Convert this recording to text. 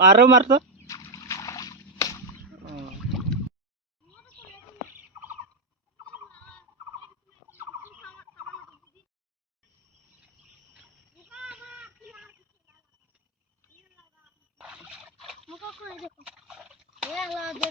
আরো মারতো मुको को देखो ये ला दे